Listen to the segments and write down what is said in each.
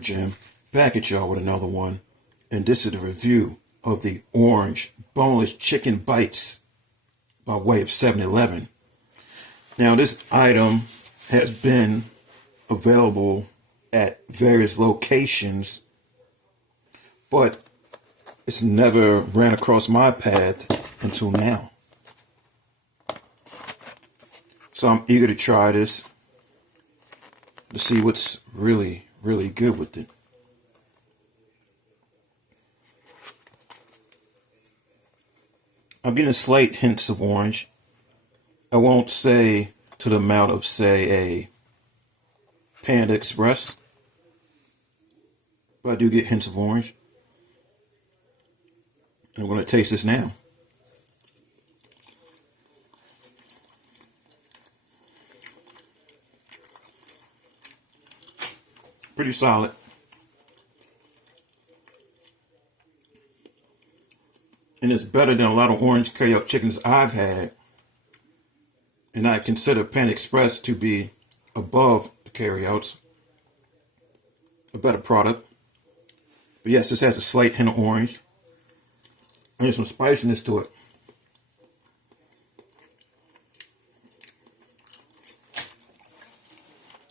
Jim, back at y'all with another one, and this is a review of the orange boneless chicken bites by way of 7-Eleven. Now this item has been available at various locations, but it's never ran across my path until now. So I'm eager to try this to see what's really good with it. I'm getting slight hints of orange. I won't say to the amount of, say, a Panda Express, but I do get hints of orange. I'm going to taste this now. Pretty solid. And it's better than a lot of orange carryout chickens I've had. And I consider Panda Express to be above the carryouts. A better product. But yes, this has a slight hint of orange. And there's some spiciness to it.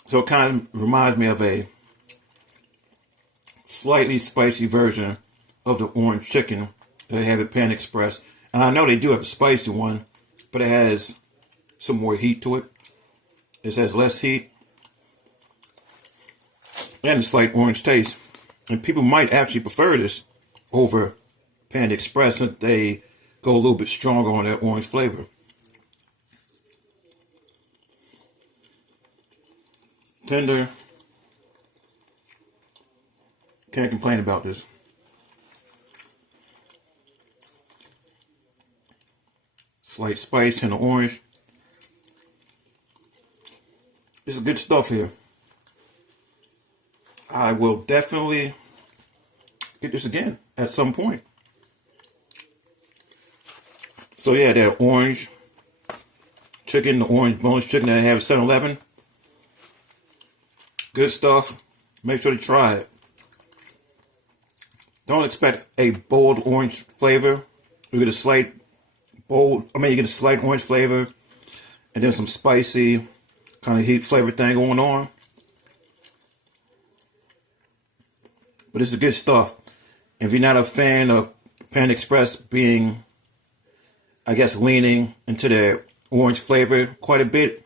So it kind of reminds me of a slightly spicy version of the orange chicken they have at Panda Express. And I know they do have a spicy one, but it has some more heat to it. This has less heat and a slight orange taste. And people might actually prefer this over Panda Express since they go a little bit stronger on that orange flavor. Tender. Can't complain about this. Slight spice and the orange. This is good stuff here. I will definitely get this again at some point. So yeah, that orange chicken, the orange boneless chicken that I have at 7-Eleven. Good stuff. Make sure to try it. Don't expect a bold orange flavor. You get a slight you get a slight orange flavor and then some spicy kind of heat flavor thing going on. But this is good stuff. If you're not a fan of Panda Express being, I guess, leaning into their orange flavor quite a bit,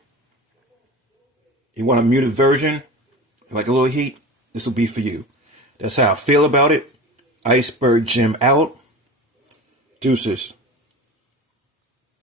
you want a muted version, like a little heat, this will be for you. That's how I feel about it. Iceberg Jim out. Deuces.